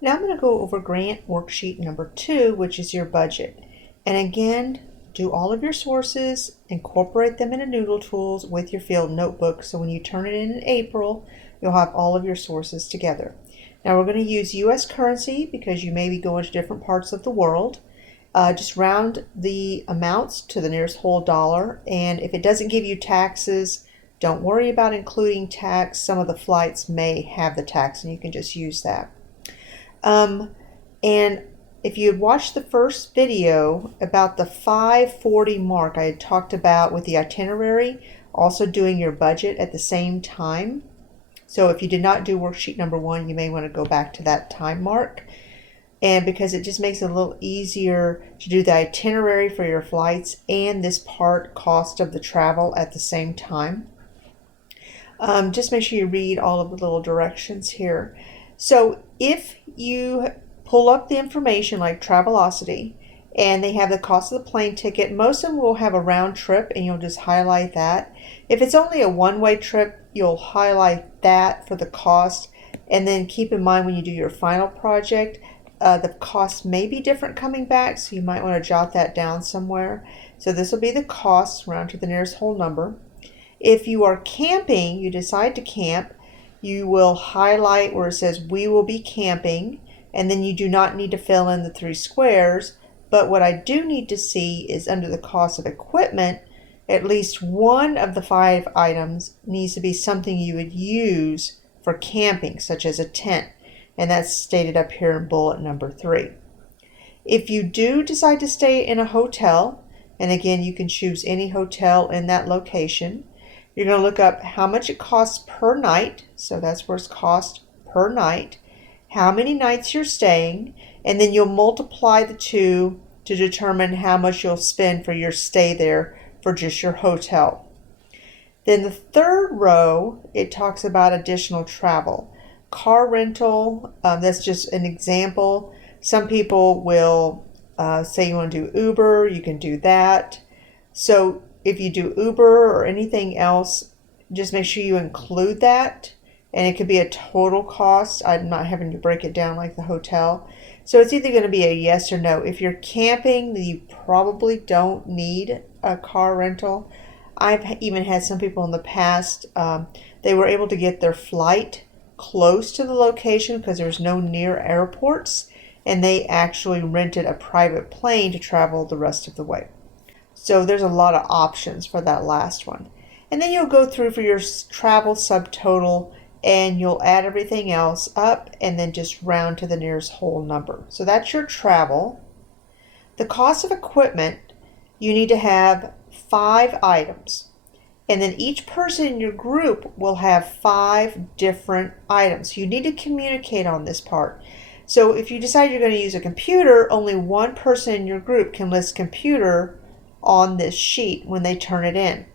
Now I'm going to go over grant worksheet number 2, which is your budget. And again, do all of your sources, incorporate them into Noodle Tools with your field notebook, so when you turn it in April, you'll have all of your sources together. Now we're going to use US currency because you may be going to different parts of the world. Just round the amounts to the nearest whole dollar, and if it doesn't give you taxes, don't worry about including tax. Some of the flights may have the tax and you can just use that. And if you had watched the first video about the 540 mark, I had talked about with the itinerary, also doing your budget at the same time. So if you did not do worksheet number 1, you may want to go back to that time mark. And because it just makes it a little easier to do the itinerary for your flights and this part cost of the travel at the same time. Just make sure you read all of the little directions here. So if you pull up the information like Travelocity and they have the cost of the plane ticket, most of them will have a round trip and you'll just highlight that. If it's only a one-way trip, you'll highlight that for the cost. And then keep in mind when you do your final project, the cost may be different coming back, so you might want to jot that down somewhere. So this will be the cost, round to the nearest whole number. If you are camping, you decide to camp, you will highlight where it says we will be camping, and then you do not need to fill in the 3 squares. But what I do need to see is under the cost of equipment, at least one of the 5 items needs to be something you would use for camping, such as a tent. And that's stated up here in bullet number 3. If you do decide to stay in a hotel, and again you can choose any hotel in that location, you're going to look up how much it costs per night, so that's where it's cost per night, how many nights you're staying, and then you'll multiply the 2 to determine how much you'll spend for your stay there for just your hotel. Then the 3rd row, it talks about additional travel. Car rental, that's just an example. Some people will say you want to do Uber, you can do that. So if you do Uber or anything else, just make sure you include that. And it could be a total cost. I'm not having to break it down like the hotel. So it's either going to be a yes or no. If you're camping, you probably don't need a car rental. I've even had some people in the past, they were able to get their flight close to the location because there's no near airports, and they actually rented a private plane to travel the rest of the way. So there's a lot of options for that last one. And then you'll go through for your travel subtotal and you'll add everything else up and then just round to the nearest whole number. So that's your travel. The cost of equipment, you need to have 5 items. And then each person in your group will have 5 different items. You need to communicate on this part. So if you decide you're going to use a computer, only one person in your group can list computer on this sheet when they turn it in.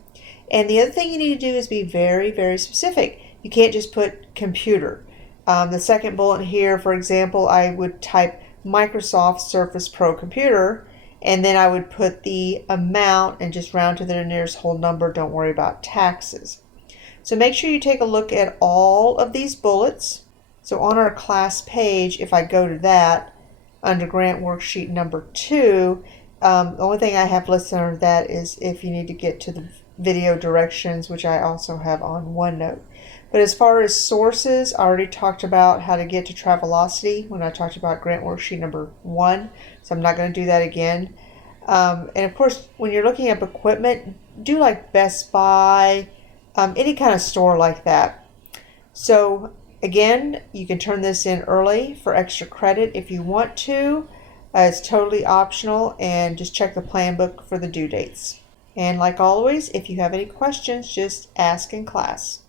And the other thing you need to do is be very, very specific. You can't just put computer. The second bullet here, for example, I would type Microsoft Surface Pro computer, and then I would put the amount and just round to the nearest whole number. Don't worry about taxes. So make sure you take a look at all of these bullets. So on our class page, if I go to that, under grant worksheet number 2, the only thing I have listed under that is if you need to get to the video directions, which I also have on OneNote. But as far as sources, I already talked about how to get to Travelocity when I talked about grant worksheet number 1, so I'm not going to do that again. And of course, when you're looking up equipment, do like Best Buy, any kind of store like that. So again, you can turn this in early for extra credit if you want to. It's totally optional, and just check the plan book for the due dates. And like always, if you have any questions, just ask in class.